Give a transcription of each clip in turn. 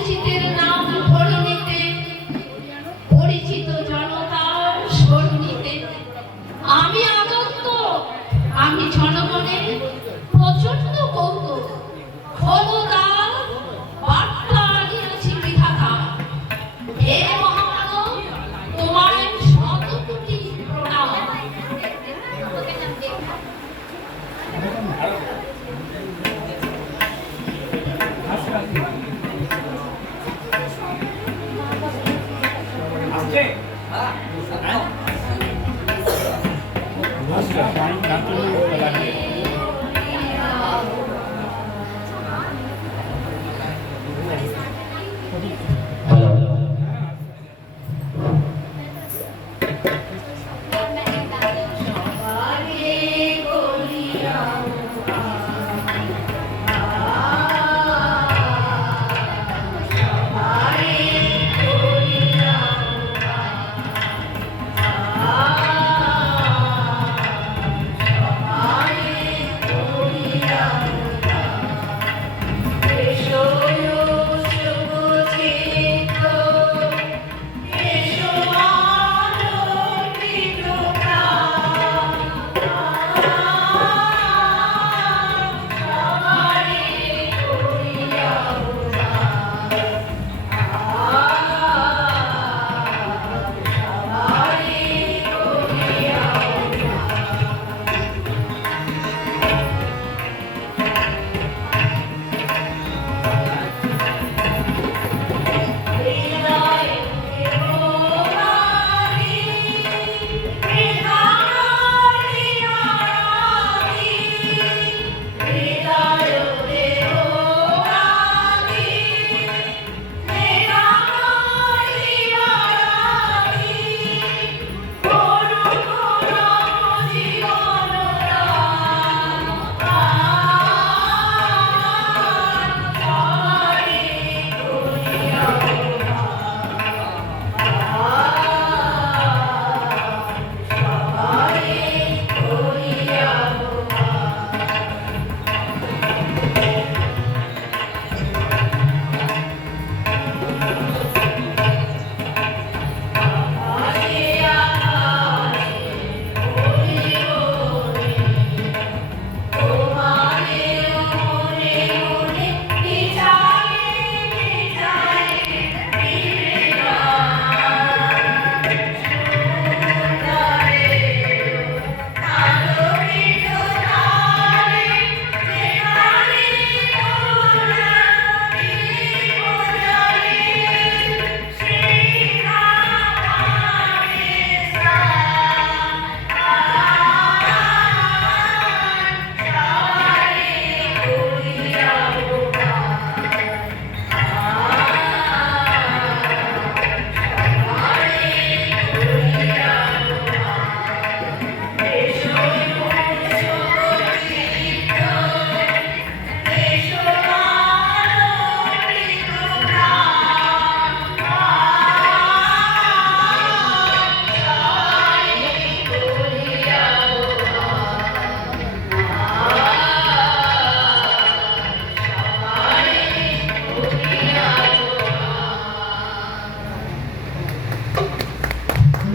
অপরিচিতের নাম ধরণীতে, পরিচিত জনতার স্মরণীতে। আমি আনন্দ, আমি জনগণে প্রচন্ড কৌতুক। ক্ষমতা বার্তা দিয়েছি বিধাতা। হে মহামানব, তোমায় শত কোটি প্রণাম।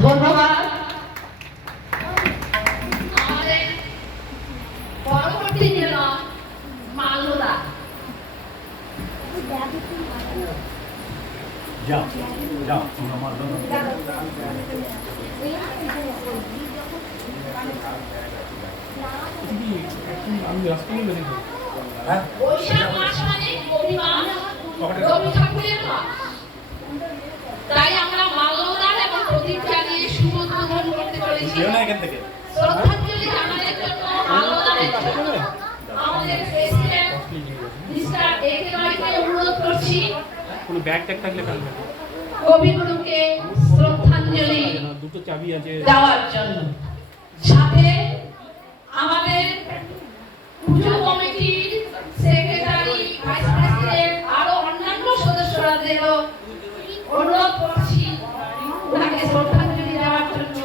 ধন্যবাদ। আমাদের পরবর্তী জেলা মালদা। যাও যাও তোমরা মালদা বৈশাখ মাস মানে রবি মাস, রবি ঠাকুরের মাস। তাই আমরা মাল্যদান এবং প্রদীপ জ্বালিয়ে শুভ উদ্বোধন করতে চলেছি। শ্রদ্ধাঞ্জলি জানানোর জন্য মাল্যদানের জন্য আমাদের প্রেসিডেন্ট মিস্টার একে রায়কে অনুরোধ করছি কোনো ব্যাগ ট্যাগ থাকলে কালকে কবিগুরুকে শ্রদ্ধাঞ্জলি দুটো চাবি আছে দেওয়ার জন্য। সাথে আমাদের পুজো কমিটির সেক্রেটারি, ভাইস প্রেসিডেন্ট আরো অন্যান্য সদস্যরাদেরও অনুরোধ করছি ওনাকে শ্রদ্ধাঞ্জলি দেওয়ার জন্য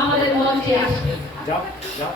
আমাদের মঞ্চে আসবে। যাও যাও